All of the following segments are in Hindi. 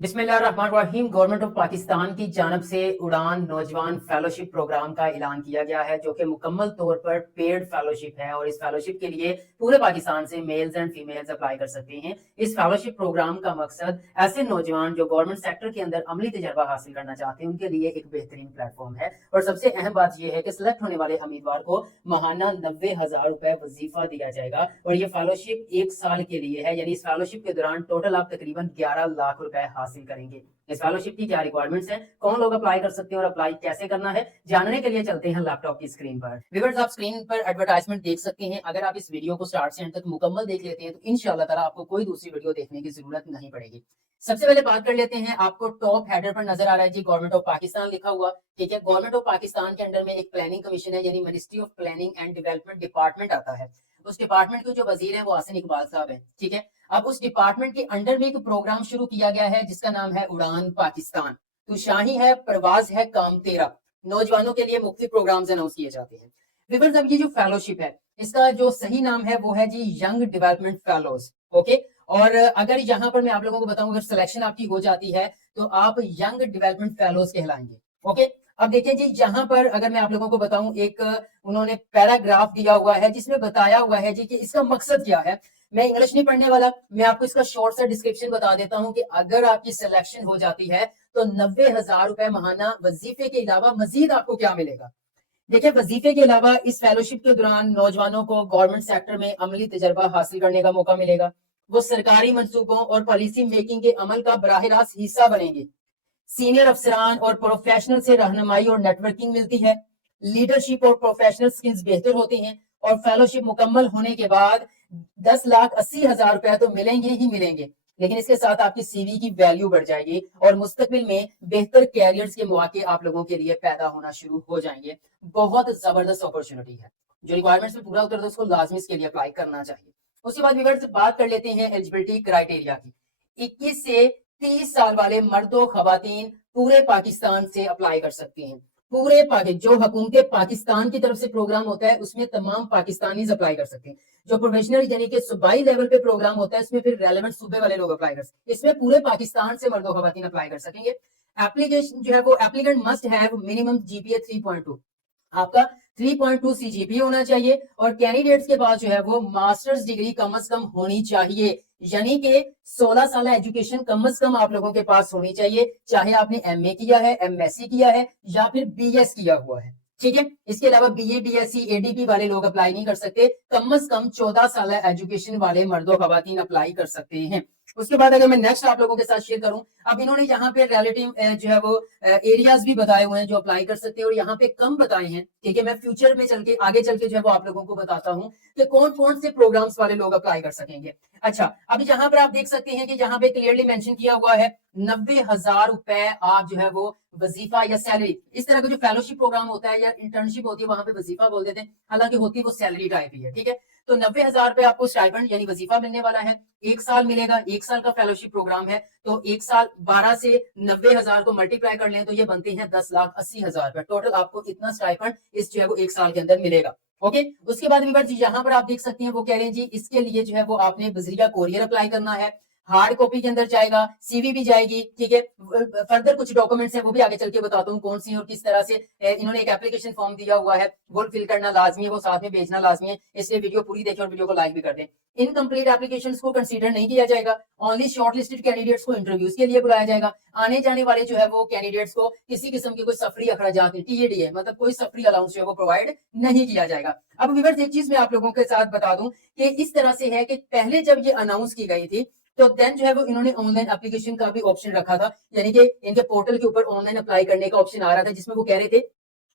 बिस्मिल्लाहिर्रहमानिर्रहीम। गवर्नमेंट ऑफ पाकिस्तान की जानब से उड़ान नौजवान फेलोशिप प्रोग्राम का ऐलान किया गया है, जो कि मुकम्मल तौर पर पेड फेलोशिप है और इस फेलोशिप के लिए पूरे पाकिस्तान से मेल्स एंड फीमेल्स अप्लाई कर सकते हैं। इस फेलोशिप प्रोग्राम का मकसद ऐसे नौजवान जो गवर्नमेंट सेक्टर के अंदर अमली तजर्बा हासिल करना चाहते हैं उनके लिए एक बेहतरीन प्लेटफॉर्म है। और सबसे अहम बात यह है कि सिलेक्ट होने वाले उम्मीदवार को माहाना 90,000 रुपए वजीफा दिया जाएगा और ये फेलोशिप 1 साल के लिए है, यानी इस फेलोशिप के दौरान टोटल आप तकरीबन 11 लाख रुपए हासिल करेंगे। इस फेलोशिप की क्या रिक्वायरमेंट्स हैं, कौन लोग अप्लाई कर सकते हैं और अप्लाई कैसे करना है, जानने के लिए चलते हैं लैपटॉप की स्क्रीन पर। व्यूअर्स, आप स्क्रीन पर एडवर्टाइजमेंट देख सकते हैं। अगर आप इस वीडियो को स्टार्ट से एंड तक मुकम्मल देख लेते हैं तो इंशाल्लाह ताला आपको कोई दूसरी वीडियो देखने की जरूरत नहीं पड़ेगी। सबसे पहले बात कर लेते हैं, आपको टॉप हेडर पर नजर आ रहा है जी गवर्नमेंट ऑफ पाकिस्तान लिखा हुआ। ठीक है, गवर्नमेंट ऑफ पाकिस्तान के अंडर में एक प्लानिंग कमीशन है, यानी ministry of planning and development department आता है। उस डिपार्टमेंट के जो वजीर है वो आसिन इकबाल साहब है। ठीक है, अब उस डिपार्टमेंट के अंडर में एक प्रोग्राम शुरू किया गया है जिसका नाम है उड़ान पाकिस्तान। तो शाही है, प्रवाज है, काम तेरा। नौजवानों के लिए मुख्तलिफ प्रोग्राम्स अनाउंस किए जाते हैं। व्यूअर्स, अब ये जो फेलोशिप है इसका जो सही नाम है वो है जी यंग डेवलपमेंट फेलोज। ओके, और अगर यहाँ पर मैं आप लोगों को बताऊं, अगर सिलेक्शन आपकी हो जाती है तो आप यंग डेवलपमेंट फेलोज कहलाएंगे। ओके, अब देखिए जी, यहाँ पर अगर मैं आप लोगों को बताऊं, एक उन्होंने पैराग्राफ दिया हुआ है जिसमें बताया हुआ है जी कि इसका मकसद क्या है। मैं इंग्लिश नहीं पढ़ने वाला, मैं आपको इसका शॉर्ट सा डिस्क्रिप्शन बता देता हूं कि अगर आपकी सिलेक्शन हो जाती है तो 90,000 रुपए महाना वजीफे के अलावा मजीद आपको क्या मिलेगा। देखिए, वजीफे के अलावा इस फेलोशिप के दौरान नौजवानों को गवर्नमेंट सेक्टर में अमली तजर्बा हासिल करने का मौका मिलेगा। वो सरकारी मंसूबों और पॉलिसी मेकिंग के अमल का बराह रास्त हिस्सा बनेंगे। सीनियर अफसरान और प्रोफेशनल से रहनुमाई और नेटवर्किंग मिलती है। लीडरशिप और प्रोफेशनल स्किल्स बेहतर होती हैं और फेलोशिप मुकम्मल होने के बाद 10,80,000 रुपए तो मिलेंगे ही मिलेंगे, लेकिन इसके साथ आपकी सीवी की वैल्यू बढ़ जाएगी और मुस्तकबिल में बेहतर कैरियर्स के मौके आप लोगों के लिए पैदा होना शुरू हो जाएंगे। बहुत जबरदस्त अपॉर्चुनिटी है। जो रिक्वायरमेंट्स में पूरा उतर है उसको लाजमी इसके लिए अप्लाई करना चाहिए। उसके बाद व्यूअर्स, बात कर लेते हैं एलिजिबिलिटी क्राइटेरिया की। 21 से 30 साल वाले मर्दों खवातीन पूरे पाकिस्तान से अप्लाई कर सकते हैं। पूरे पाकिस्तान, जो हुकूमत पाकिस्तान की तरफ से प्रोग्राम होता है उसमें तमाम पाकिस्तानी अप्लाई कर सकते हैं। जो प्रोफेशनल यानी कि सूबाई लेवल पे प्रोग्राम होता है इसमें फिर रेलेवेंट सूबे वाले लोग अप्लाई कर सकते हैं। इसमें पूरे पाकिस्तान से मर्दों खवातीन अप्लाई कर सकेंगे। एप्लीकेशन जो है वो applicant must have minimum GPA 3.2। आपका 3.2 सीजीपी होना चाहिए और कैंडिडेट्स के पास जो है वो मास्टर्स डिग्री कम से कम होनी चाहिए, यानी कि 16 साल एजुकेशन कम से कम आप लोगों के पास होनी चाहिए, चाहे आपने एमए किया है, एमएससी किया है या फिर बीएस किया हुआ है। ठीक है, इसके अलावा बीए, बीएससी, एडीपी वाले लोग अप्लाई नहीं कर सकते। कम से कम 14 साल एजुकेशन वाले मर्दों खवातीन अप्लाई कर सकते हैं। उसके बाद अगर मैं नेक्स्ट आप लोगों के साथ शेयर करूं, अब इन्होंने यहाँ पे रिलेटिव जो है वो एरियाज भी बताए हुए हैं जो अप्लाई कर सकते हैं और यहाँ पे कम बताए हैं। ठीक है, मैं फ्यूचर में चल के आगे चल के जो है वो आप लोगों को बताता हूँ कि कौन कौन से प्रोग्राम्स वाले लोग अप्लाई कर सकेंगे। अच्छा, अभी यहाँ पर आप देख सकते हैं कि यहाँ पे क्लियरली मेंशन किया हुआ है 90,000 रुपए आप जो है वो वजीफा या सैलरी, इस तरह का जो फेलोशिप प्रोग्राम होता है या इंटर्नशिप होती है वहां पे वजीफा बोल देते हैं, हालांकि होती है वो सैलरी टाइप ही है। ठीक है, तो 90,000 रुपए आपको स्टाइपेंड यानी वजीफा मिलने वाला है। 1 साल मिलेगा, 1 साल का फेलोशिप प्रोग्राम है, तो 1 साल 12 से 90,000 को मल्टीप्लाई कर लें तो ये बनते हैं 10,80,000 रुपए। टोटल आपको इतना स्टाइपेंड इस जो है वो 1 साल के अंदर मिलेगा। ओके, उसके बाद यहाँ पर आप देख सकते हैं वो कह रहे हैं जी इसके लिए जो है वो आपने बजरिया कोरियर अप्लाई करना है। हार्ड कॉपी के अंदर जाएगा, सीवी भी जाएगी। ठीक है, फर्दर कुछ डॉक्यूमेंट्स हैं वो भी आगे चल के बताता हूँ कौन सी और किस तरह से। इन्होंने एक एप्लीकेशन फॉर्म दिया हुआ है, वो फिल करना लाजमी है, वो साथ में भेजना लाजमी है, इसलिए वीडियो पूरी देखें और वीडियो को लाइक भी कर दें। इनकम्प्लीट एप्लीकेशंस को कंसीडर नहीं किया जाएगा, ओनली शॉर्टलिस्टेड कैंडिडेट्स को इंटरव्यूज के लिए बुलाया जाएगा। आने जाने वाले जो है वो कैंडिडेट्स को किसी किस्म के कोई सफरी अखराजात टीएडी है, मतलब कोई सफरी अलाउंस जो है वो प्रोवाइड नहीं किया जाएगा। अब व्यूअर्स, एक चीज मैं आप लोगों के साथ बता दूं कि इस तरह से है कि पहले जब ये अनाउंस की गई थी तो देन जो है वो इन्होंने ऑनलाइन एप्लीकेशन का भी ऑप्शन रखा था, यानी कि इनके पोर्टल के ऊपर ऑनलाइन अप्लाई करने का ऑप्शन आ रहा था जिसमें वो कह रहे थे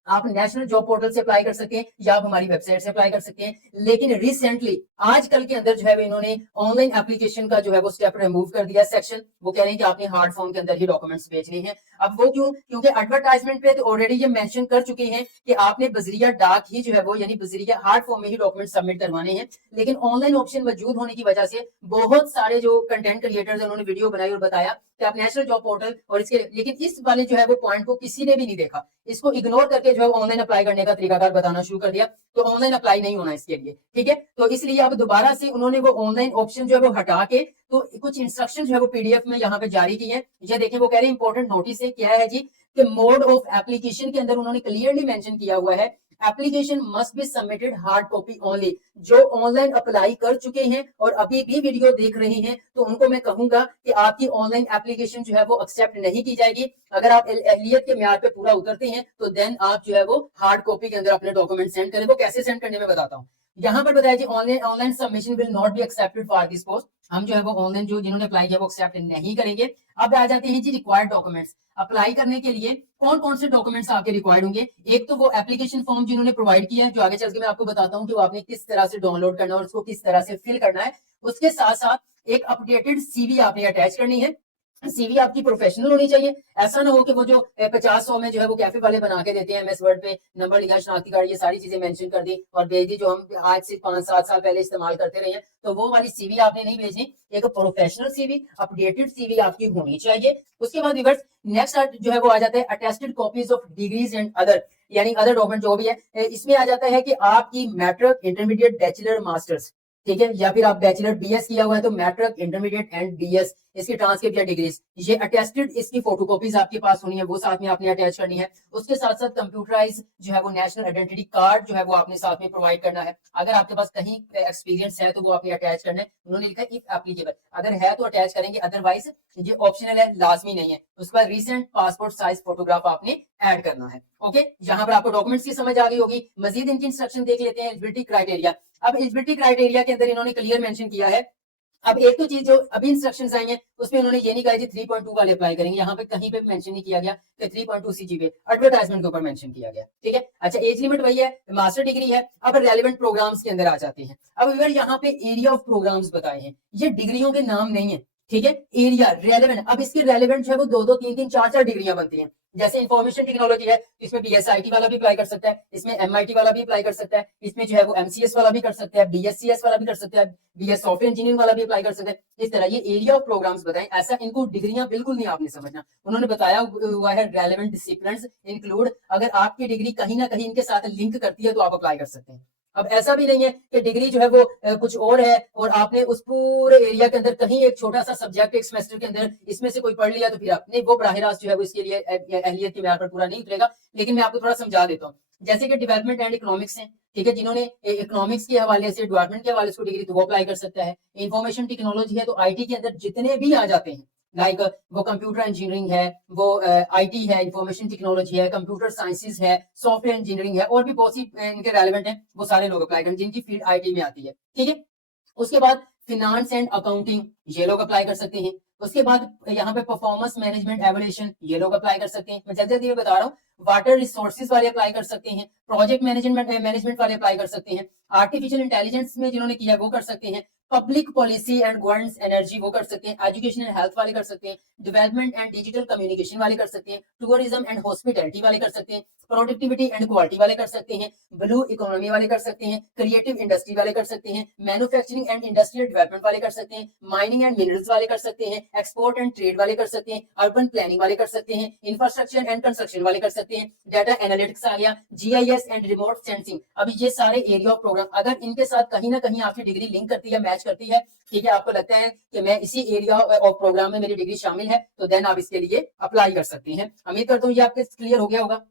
आप नेशनल जॉब पोर्टल से अप्लाई कर सकते हैं या आप हमारी वेबसाइट से अप्लाई कर सकते हैं। लेकिन रिसेंटली आजकल के अंदर जो है इन्होंने ऑनलाइन एप्लीकेशन का जो है वो स्टेप रिमूव कर दिया सेक्शन। वो कह रहे हैं कि आपने हार्ड फॉर्म के अंदर ही डॉक्यूमेंट्स भेजने हैं। अब वो क्यों? क्योंकि एडवर्टाइजमेंट पे तो ऑलरेडी ये मेंशन कर चुके हैं कि आपने बजरिया डाक ही जो है वो यानी बजरिया हार्ड फॉर्म में ही डॉक्यूमेंट सबमिट करवाने हैं। लेकिन ऑनलाइन ऑप्शन मौजूद होने की वजह से बहुत सारे जो कंटेंट क्रिएटर्स उन्होंने वीडियो बनाई और बताया कि आप नेशनल जॉब पोर्टल और इसके, लेकिन इस वाले जो है वो पॉइंट को किसी ने भी नहीं देखा, इसको इग्नोर करके के जो है ऑनलाइन अप्लाई करने का तरीकाकार बताना शुरू कर दिया, तो ऑनलाइन अप्लाई नहीं होना इसके लिए, ठीक है। तो इसलिए अब दोबारा से उन्होंने वो ऑनलाइन ऑप्शन जो है वो हटा के तो कुछ इंस्ट्रक्शन जो है वो पीडीएफ में यहाँ पे जारी की है। ये देखें, वो कह रहे हैं इंपॉर्टेंट नोटिस है, क्या है जी, कि मोड ऑफ एप्लीकेशन के अंदर उन्होंने क्लियरली मेंशन किया हुआ है, application must be submitted hard copy only. जो ऑनलाइन अप्लाई कर चुके हैं और अभी भी वीडियो देख रहे हैं, तो उनको मैं कहूंगा कि आपकी ऑनलाइन एप्लीकेशन जो है वो एक्सेप्ट नहीं की जाएगी। अगर आप अहलियत के म्यार पे पूरा उतरते हैं, तो देन आप जो है वो हार्ड कॉपी के अंदर अपने डॉक्यूमेंट सेंड करें। वो कैसे सेंड करने में बताता हूँ। यहाँ पर बताया जी, online submission will not be accepted for this post. हम जो है वो ऑनलाइन जो जिन्होंने अप्लाई किया वो एक्सेप्ट नहीं करेंगे। अब आ जाते हैं जी रिक्वायर्ड डॉक्यूमेंट्स। अप्लाई करने के लिए कौन कौन से डॉक्यूमेंट्स आपके रिक्वायर्ड होंगे। एक तो वो एप्लीकेशन फॉर्म जिन्होंने प्रोवाइड किया है, जो आगे चल के मैं आपको बताता हूँ कि वो आपने किस तरह से डाउनलोड करना है और उसको किस तरह से फिल करना है। उसके साथ साथ एक अपडेटेड सीवी आपने अटैच करनी है। सीवी आपकी प्रोफेशनल होनी चाहिए। ऐसा ना हो कि वो जो 50-100 में जो है वो कैफे वाले बना के देते हैं, एमएस वर्ड पे नंबर लिखा, शनाख्ती कार्ड, ये सारी चीजें मेंशन कर दी और भेज दी, जो हम आज से 5-7 साल पहले इस्तेमाल करते रहे हैं। तो वो वाली सीवी आपने नहीं भेजनी। एक प्रोफेशनल सीवी, अपडेटेड सीवी आपकी होनी चाहिए। उसके बाद रिवर्स नेक्स्ट जो है वो आ जाता है attested copies of degrees and other, यानी अदर डॉक्यूमेंट जो भी है। इसमें आ जाता है कि आपकी मैट्रिक, इंटरमीडिएट, बैचलर, मास्टर्स, ठीक है, या फिर आप बैचलर बीएस किया हुआ है तो मैट्रिक, इंटरमीडिएट एंड बीएस, इसकी ट्रांसक्रिप्ट या डिग्रीज, ये अटेस्टेड, इसकी फोटोकॉपीज आपके पास होनी है, वो साथ में आपने अटैच करनी है। उसके साथ साथ कंप्यूटराइज जो है वो नेशनल आइडेंटिटी कार्ड जो है वो आपने साथ में प्रोवाइड करना है। अगर आपके पास कहीं एक्सपीरियंस है तो वो आपने अटैच करना है। उन्होंने लिखा है इफ एप्लीकेबल, अगर है तो अटैच करेंगे, अदरवाइज ये ऑप्शनल है, लाजमी नहीं है। उसके बाद रिसेंट पासपोर्ट साइज फोटोग्राफ आपने ऐड करना है। ओके, यहाँ पर आपको डॉक्यूमेंट्स की समझ आ गई होगी। मजीद इनकी इंस्ट्रक्शन देख लेते हैं। एलिजिबिलिटी क्राइटेरिया, अब एलिजिबिलिटी क्राइटेरिया के अंदर इन्होंने क्लियर मेंशन किया है। अब एक तो चीज जो अभी इंस्ट्रक्शंस आई हैं उसमें उन्होंने ये नहीं कहा जी 3.2 वाले अप्लाई करेंगे, यहाँ पे कहीं पे मेंशन नहीं किया गया कि 3.2 सीजीपीए, एडवर्टाइजमेंट के ऊपर मेंशन किया गया, ठीक है। अच्छा, एज लिमिट वही है, मास्टर डिग्री है। अब रेलेवेंट प्रोग्राम्स के अंदर आ जाते हैं। अब अगर यहाँ पे एरिया ऑफ प्रोग्राम्स बताए हैं, ये डिग्रियों के नाम नहीं है, ठीक है। एरिया रेलेवेंट, अब इसके रेलेवेंट जो है वो 2-2, 3-3, 4-4 डिग्रियां बनती हैं। जैसे इंफॉर्मेशन टेक्नोलॉजी है, इसमें बीएसआईटी वाला भी अप्लाई कर सकता है, इसमें एमआईटी वाला भी अप्लाई कर सकता है, इसमें जो है वो एमसीएस वाला भी कर सकता है, बीएससीएस वाला भी कर सकता है, बीएस सॉफ्टवेयर इंजीनियरिंग वाला भी अप्लाई कर सकता है। इस तरह ये एरिया ऑफ प्रोग्राम्स बताएं, ऐसा इनको डिग्रियां बिल्कुल नहीं आपने समझना। उन्होंने बताया हुआ है रेलेवेंट डिसिप्लिन्स इंक्लूड, अगर आपकी डिग्री कहीं ना कहीं इनके साथ लिंक करती है तो आप अप्लाई कर सकते हैं। अब ऐसा भी नहीं है कि डिग्री जो है वो कुछ और है और आपने उस पूरे एरिया के अंदर कहीं एक छोटा सा सब्जेक्ट एक सेमेस्टर के अंदर इसमें से कोई पढ़ लिया तो फिर आपने वो बराह रास्त जो है वो इसके लिए अहलियत के म्यार पर पूरा नहीं उतरेगा। लेकिन मैं आपको थोड़ा समझा देता हूँ। जैसे कि डेवलपमेंट एंड इकोनॉमिक्स है, ठीक है, जिन्होंने इकोनॉमिक्स के हवाले से, डेवलपमेंट के हवाले से डिग्री तो वो अप्लाई कर सकता है। इंफॉर्मेशन टेक्नोलॉजी है तो आईटी के अंदर जितने भी आ जाते हैं, लाइक वो कंप्यूटर इंजीनियरिंग है, वो आईटी है, इंफॉर्मेशन टेक्नोलॉजी है, कंप्यूटर साइंसेज है, सॉफ्टवेयर इंजीनियरिंग है, और भी बहुत सी इनके रेलेवेंट है, वो सारे लोग अप्लाई करें जिनकी फील्ड आईटी में आती है, ठीक है। उसके बाद फिनांस एंड अकाउंटिंग, ये लोग अप्लाई कर सकते हैं। उसके बाद यहाँ पे परफॉर्मेंस मैनेजमेंट एवोल्यूशन, ये लोग अप्लाई कर सकते हैं। मैं जल्दी जल्दी बता रहा हूँ। वाटर रिसोर्सेज वाले अप्लाई कर सकते हैं, प्रोजेक्ट मैनेजमेंट वाले अप्लाई कर सकते हैं, आर्टिफिशियल इंटेलिजेंस में जिन्होंने किया वो कर सकते हैं, public policy and governance energy वो कर सकते हैं, एजुकेशन एंड हेल्थ वाले कर सकते हैं, डेवलपमेंट एंड डिजिटल कम्युनिकेशन वाले कर सकते हैं, टूरिज्म एंड हॉस्पिटैलिटी वाले कर सकते हैं, प्रोडक्टिविटी एंड क्वालिटी वाले कर सकते हैं, ब्लू इकोनॉमी वाले कर सकते हैं, क्रिएटिव इंडस्ट्री वाले कर सकते हैं, मैन्युफैक्चरिंग एंड इंडस्ट्रियल डेवलपमेंट वाले कर सकते हैं, माइनिंग एंड मिनरल्स वाले कर सकते हैं, एक्सपोर्ट एंड ट्रेड वाले कर सकते हैं, अर्बन प्लानिंग वाले कर सकते हैं, इंफ्रास्ट्रक्चर एंड कंस्ट्रक्शन वाले कर सकते हैं, डाटा एनालिटिक्स आ गया, जीआईएस एंड रिमोट सेंसिंग। अभी ये सारे एरिया ऑफ प्रोग्राम अगर इनके साथ कहीं ना कहीं आपकी डिग्री लिंक करती है, मैच करती है, ठीक है, आपको लगता है कि मैं इसी एरिया ऑफ प्रोग्राम में मेरी डिग्री शामिल है, तो देन आप इसके लिए अप्लाई कर सकते हैं। उम्मीद करता हूँ ये आपके क्लियर हो गया होगा।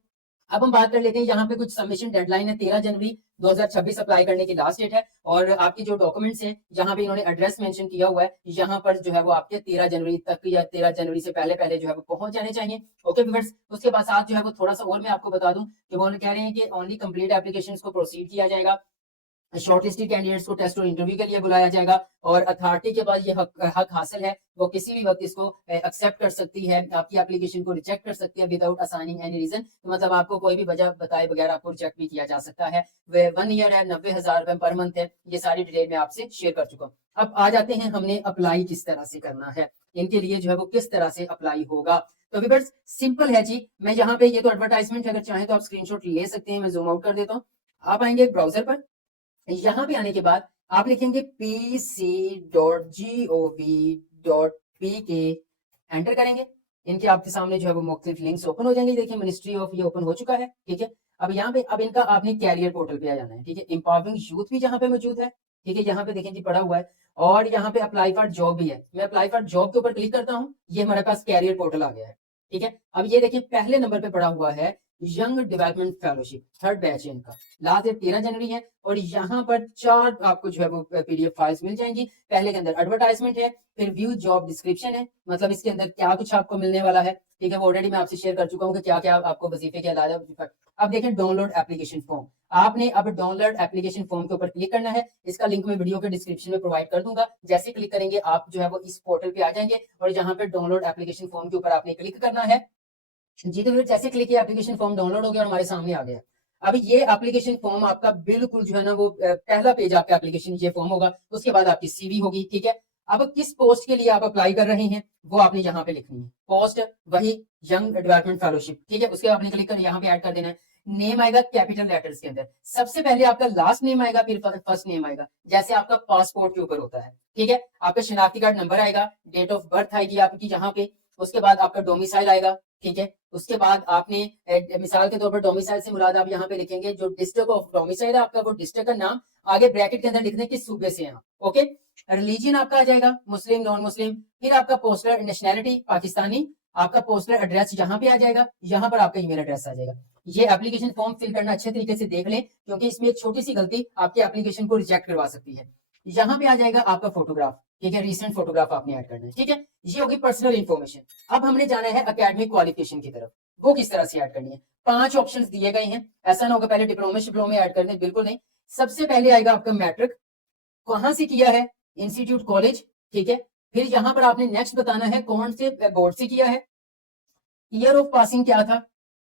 अब हम बात कर लेते हैं, यहाँ पे कुछ सबमिशन डेडलाइन है, 13 जनवरी 2026 अप्लाई करने की लास्ट डेट है। और आपके जो डॉक्यूमेंट्स हैं, यहाँ पे इन्होंने एड्रेस मेंशन किया हुआ है, यहाँ पर जो है वो आपके 13 जनवरी तक या 13 जनवरी से पहले पहले जो है वो पहुंच जाने चाहिए। ओके व्यूअर्स, उसके बाद साथ जो है वो थोड़ा सा और मैं आपको बता दूं कि वो कह रहे हैं कि ओनली कंप्लीट एप्लीकेशन को प्रोसीड किया जाएगा, शॉर्टलिस्टेड कैंडिडेट्स को टेस्ट और इंटरव्यू के लिए बुलाया जाएगा, और अथॉरिटी के पास ये हक हासिल है, वो किसी भी वक्त इसको एक्सेप्ट कर सकती है, आपकी एप्लीकेशन को रिजेक्ट कर सकती है विदाउट असाइनिंग एनी रीजन। तो मतलब आपको कोई भी वजह बताए बगैर आपको रिजेक्ट भी किया जा सकता है। वे 1 ईयर है, 90,000 रुपए पर मंथ है। ये सारी डिटेल मैं आपसे शेयर कर चुका हूँ। अब आ जाते हैं हमने अप्लाई किस तरह से करना है, इनके लिए जो है वो किस तरह से अप्लाई होगा। तो व्यूअर्स सिंपल है जी, मैं यहाँ पे ये तो एडवर्टाइजमेंट अगर चाहें तो आप स्क्रीनशॉट ले सकते हैं, मैं जूम आउट कर देता हूँ। आप आएंगे ब्राउजर पर, यहाँ पे आने के बाद आप लिखेंगे pc.gov.pk, एंटर करेंगे। इनके आपके सामने जो है वो मुख्तलिफ लिंक्स ओपन हो जाएंगे। देखिए मिनिस्ट्री ऑफ ये ओपन हो चुका है, ठीक है। अब यहाँ पे अब इनका आपने कैरियर पोर्टल पे आ जाना है, ठीक है। एम्पावरिंग यूथ भी यहाँ पे मौजूद है, ठीक है। यहाँ पे देखें जी पड़ा हुआ है, और यहाँ पे अप्लाई फॉर जॉब भी है। मैं अप्लाई फॉर जॉब के ऊपर क्लिक करता हूँ, ये हमारे पास कैरियर पोर्टल आ गया है, ठीक है। अब ये देखिए पहले नंबर पे पड़ा हुआ है young development fellowship, third batch है इनका, लास्ट डेट 13 जनवरी है। और यहाँ पर 4 आपको जो है वो पीडीएफ फाइल्स मिल जाएंगी। पहले के अंदर एडवर्टाइजमेंट है, फिर व्यू जॉब डिस्क्रिप्शन है, मतलब इसके अंदर क्या कुछ आपको मिलने वाला है, ठीक है। वो ऑलरेडी मैं आपसे शेयर कर चुका हूँ कि क्या क्या आपको वजीफे के अलावा। अब देखें डाउनलोड एप्लीकेशन फॉर्म, आपने अब डाउनलोड एप्लीकेशन फॉर्म के ऊपर क्लिक करना है। इसका लिंक मैं वीडियो के डिस्क्रिप्शन में प्रोवाइड कर दूंगा। जैसे क्लिक करेंगे आप जो है वो इस पोर्टल पे आ जाएंगे, और यहाँ पे डाउनलोड एप्लीकेशन फॉर्म के ऊपर आपने क्लिक करना है जी। तो जैसे क्लिक किया एप्लीकेशन फॉर्म डाउनलोड हो गया और हमारे सामने आ गया। अब ये एप्लीकेशन फॉर्म आपका बिल्कुल जो है ना वो पहला पेज आपका एप्लीकेशन ये फॉर्म होगा, उसके बाद आपकी सीवी होगी, ठीक है। अब किस पोस्ट के लिए आप अप्लाई कर रहे हैं वो आपने यहाँ पे लिखनी है, पोस्ट वही यंग डेवलपमेंट फेलोशिप, ठीक है। उसके बाद आपने क्लिक कर यहाँ पे ऐड कर देना है। नेम आएगा कैपिटल लेटर्स के अंदर, सबसे पहले आपका लास्ट नेम आएगा, फिर फर्स्ट नेम आएगा, जैसे आपका पासपोर्ट के ऊपर होता है, ठीक है। आपका शनाख्ती कार्ड नंबर आएगा, डेट ऑफ बर्थ आएगी आपकी यहाँ पे, उसके बाद आपका डोमिसाइल आएगा, ठीक है। उसके बाद आपने मिसाल के तौर पर डोमिसाइल से मुराद आप यहाँ पे लिखेंगे जो डिस्ट्रिक्ट ऑफ डोमिसाइल है आपका, वो डिस्ट्रिक्ट का नाम आगे ब्रैकेट के अंदर लिखने किस सूबे से हैं आप, ओके। रिलीजन आपका आ जाएगा मुस्लिम, नॉन मुस्लिम, फिर आपका पोस्टल नेशनैलिटी पाकिस्तानी, आपका पोस्टल एड्रेस यहाँ पे आ जाएगा, यहाँ पर आपका ईमेल एड्रेस आ जाएगा। ये एप्लीकेशन फॉर्म फिल करना अच्छे तरीके से देख लें, क्योंकि इसमें एक छोटी सी गलती आपके एप्लीकेशन को रिजेक्ट करवा सकती है। यहाँ पे आ जाएगा आपका फोटोग्राफ, ठीक है, रिसेंट फोटोग्राफ आपने ऐड करना है, ठीक है। ये होगी पर्सनल इंफॉर्मेशन। अब हमने जाना है एकेडमिक क्वालिफिकेशन की तरफ, वो किस तरह से ऐड करनी है। 5 ऑप्शंस दिए गए हैं, ऐसा ना होगा पहले डिप्लोमा शिप्लोमा ऐड कर दें, बिल्कुल नहीं। सबसे पहले आएगा आपका मैट्रिक, कहां से किया है, इंस्टीट्यूट कॉलेज, ठीक है। फिर यहाँ पर आपने नेक्स्ट बताना है कौन से बोर्ड से किया है, ईयर ऑफ पासिंग क्या था,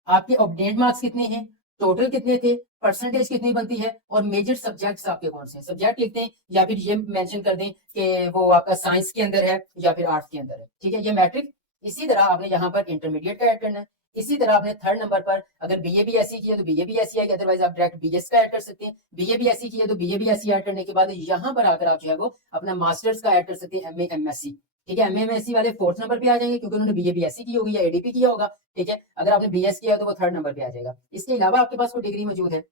आपके अपडेट मार्क्स कितने हैं, टोटल कितने थे, परसेंटेज कितनी बनती है, और मेजर सब्जेक्ट्स आपके कौन से हैं। सब्जेक्ट लिखते हैं या फिर ये मेंशन कर दें कि वो आपका साइंस के अंदर है या फिर आर्ट्स के अंदर है, ठीक है। ये मैट्रिक। इसी तरह आपने यहाँ पर इंटरमीडिएट का ऐड करना है। इसी तरह आपने थर्ड नंबर पर अगर बीए बीएससी किया तो बीए बीएससी आएगी, अदरवाइज आप डायरेक्ट बीएस का ऐड कर सकते हैं। बीए बीएससी किया तो बीए बीएससी ऐड करने के बाद यहाँ पर आकर आप जो है वो अपना मास्टर्स का ऐड कर सकते हैं, एमए एमएससी, ठीक है। एमए एमएससी वाले 4th नंबर पे आ जाएंगे क्योंकि उन्होंने बीए बीएससी की होगी या एडीपी किया होगा, ठीक है। अगर आपने बीएस किया तो वो 3rd नंबर पे आ जाएगा। इसके अलावा आपके पास कोई डिग्री मौजूद है,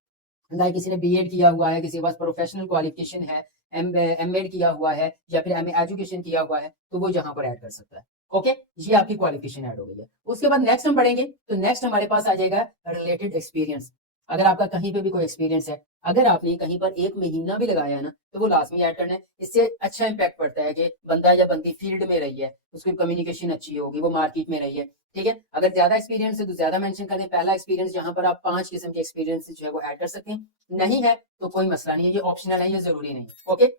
लाइक किसी ने बीएड किया हुआ है, किसी के पास प्रोफेशनल क्वालिफिकेशन है, एमएड किया हुआ है या फिर एमए एजुकेशन किया हुआ है, तो वो यहाँ पर ऐड कर सकता है, ओके। ये आपकी क्वालिफिकेशन ऐड हो गई है। उसके बाद नेक्स्ट हम पढ़ेंगे, तो नेक्स्ट हमारे पास आ जाएगा रिलेटेड एक्सपीरियंस। अगर आपका कहीं पे भी कोई एक्सपीरियंस है, अगर आपने कहीं पर 1 महीना भी लगाया है ना, तो वो लास्ट में ऐड करना है। इससे अच्छा इंपैक्ट पड़ता है कि बंदा या बंदी फील्ड में रही है, उसकी कम्युनिकेशन अच्छी होगी, वो मार्केट में रही है, ठीक है। अगर ज्यादा एक्सपीरियंस है तो ज्यादा मेंशन कर दें। पहला एक्सपीरियंस यहाँ पर आप 5 किस्म के एक्सपीरियंस जो है वो ऐड कर सकते हैं। नहीं है तो कोई मसला नहीं है, ये ऑप्शनल है, ये जरूरी नहीं है, ओके।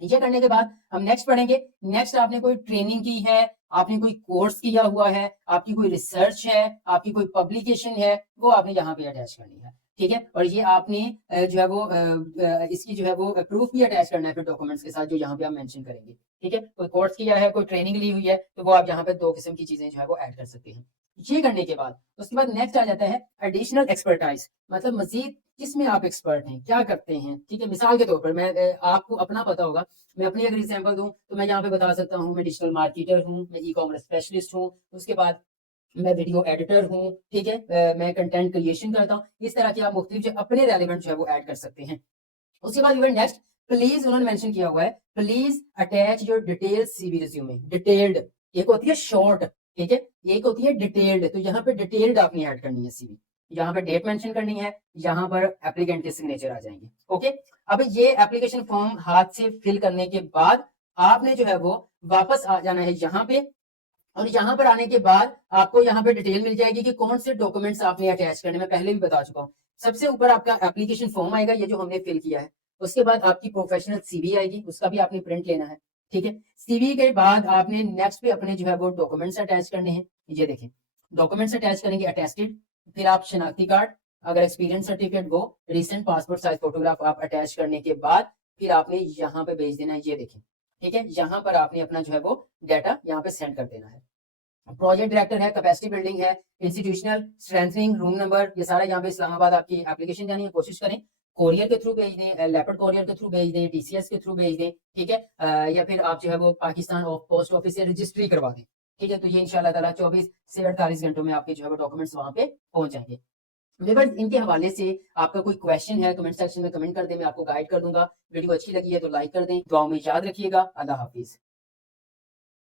ये करने के बाद हम नेक्स्ट पढ़ेंगे। नेक्स्ट आपने कोई ट्रेनिंग की है, आपने कोई कोर्स किया हुआ है, आपकी कोई रिसर्च है, आपकी कोई पब्लिकेशन है, वो आपने यहाँ पे अटैच करनी है, ठीक है। और ये आपने जो है वो इसकी जो है वो प्रूफ भी अटैच करना है फिर डॉक्यूमेंट्स के साथ, जो यहाँ पे आप मेंशन करेंगे, ठीक है। कोई कोर्स किया है, कोई ट्रेनिंग ली हुई है, तो वो आप यहाँ पे 2 किस्म की चीजें जो है वो ऐड कर सकते हैं। ये करने के बाद उसके बाद नेक्स्ट आ जाता है एडिशनल एक्सपर्टाइज, मतलब मजीद किसमें आप एक्सपर्ट हैं, क्या करते हैं, ठीक है। मिसाल के तौर पर मैं आपको अपना पता होगा, मैं अपनी अगर एग्जांपल दूं तो मैं यहाँ पे बता सकता हूँ मैं डिजिटल मार्केटर हूँ, मैं ई कॉमर्स स्पेशलिस्ट हूँ, उसके बाद मैं वीडियो एडिटर हूँ, ठीक है। मैं कंटेंट क्रिएशन करता हूँ। इस तरह के आप मुख्तलिफ जो अपने रेलिवेंट जो है वो ऐड कर सकते हैं। उसके बाद नेक्स्ट प्लीज उन्होंने मेंशन किया हुआ है, please attach your detail CV resume. Detailed एक होती है शॉर्ट, ठीक है, एक होती है डिटेल्ड, तो यहाँ पे डिटेल्ड आपने ऐड करनी है सीवी। यहाँ पे डेट मेंशन करनी है, यहाँ पर एप्लीकेंट के सिग्नेचर आ जाएंगे, ओके। अब ये एप्लीकेशन फॉर्म हाथ से फिल करने के बाद आपने जो है वो वापस आ जाना है यहाँ पे, और यहाँ पर आने के बाद आपको यहाँ पे डिटेल मिल जाएगी कि कौन से डॉक्यूमेंट्स आपने अटैच करने, मैं पहले भी बता चुका हूँ। सबसे ऊपर आपका एप्लीकेशन फॉर्म आएगा, ये जो हमने फिल किया है। उसके बाद आपकी प्रोफेशनल सीवी आएगी, उसका भी आपने प्रिंट लेना है, ठीक है। सीवी के बाद आपने नेक्स्ट पे अपने जो है वो डॉक्यूमेंट्स अटैच करने हैं। ये देखें डॉक्यूमेंट्स अटैच करेंगे अटेस्टेड, फिर आप शनाख्ती कार्ड, अगर एक्सपीरियंस सर्टिफिकेट वो, रिसेंट पासपोर्ट साइज फोटोग्राफ आप अटैच करने के बाद फिर आपने यहाँ पे भेज देना है। ये देखें, ठीक है, यहाँ पर आपने अपना जो है वो डाटा यहाँ पे सेंड कर देना है। प्रोजेक्ट डायरेक्टर है, कैपेसिटी बिल्डिंग है, इंस्टीट्यूशनल स्ट्रेंथनिंग, रूम नंबर, ये सारा यहाँ पे इस्लामाबाद आपकी एप्लीकेशन जानी है। कोशिश करें कोरियर के थ्रू भेज दें, लेपर्ड कोरियर के थ्रू भेज दें, टीसीएस के थ्रू भेज दें, ठीक है। या फिर आप जो है वो पाकिस्तान पोस्ट ऑफिस से रजिस्ट्री करवा दें, ठीक है, तो ये इंशाल्लाह ताला 24 से 48 घंटों में आपके जो है वो डॉक्यूमेंट्स वहाँ पे पहुंच जाएंगे। व्यूअर्स, इनके हवाले से आपका कोई क्वेश्चन है कमेंट सेक्शन में कमेंट कर दें, मैं आपको गाइड कर दूंगा। वीडियो अच्छी लगी है तो लाइक कर दें। दुआओं में याद रखिएगा। अल्लाह हाफिज।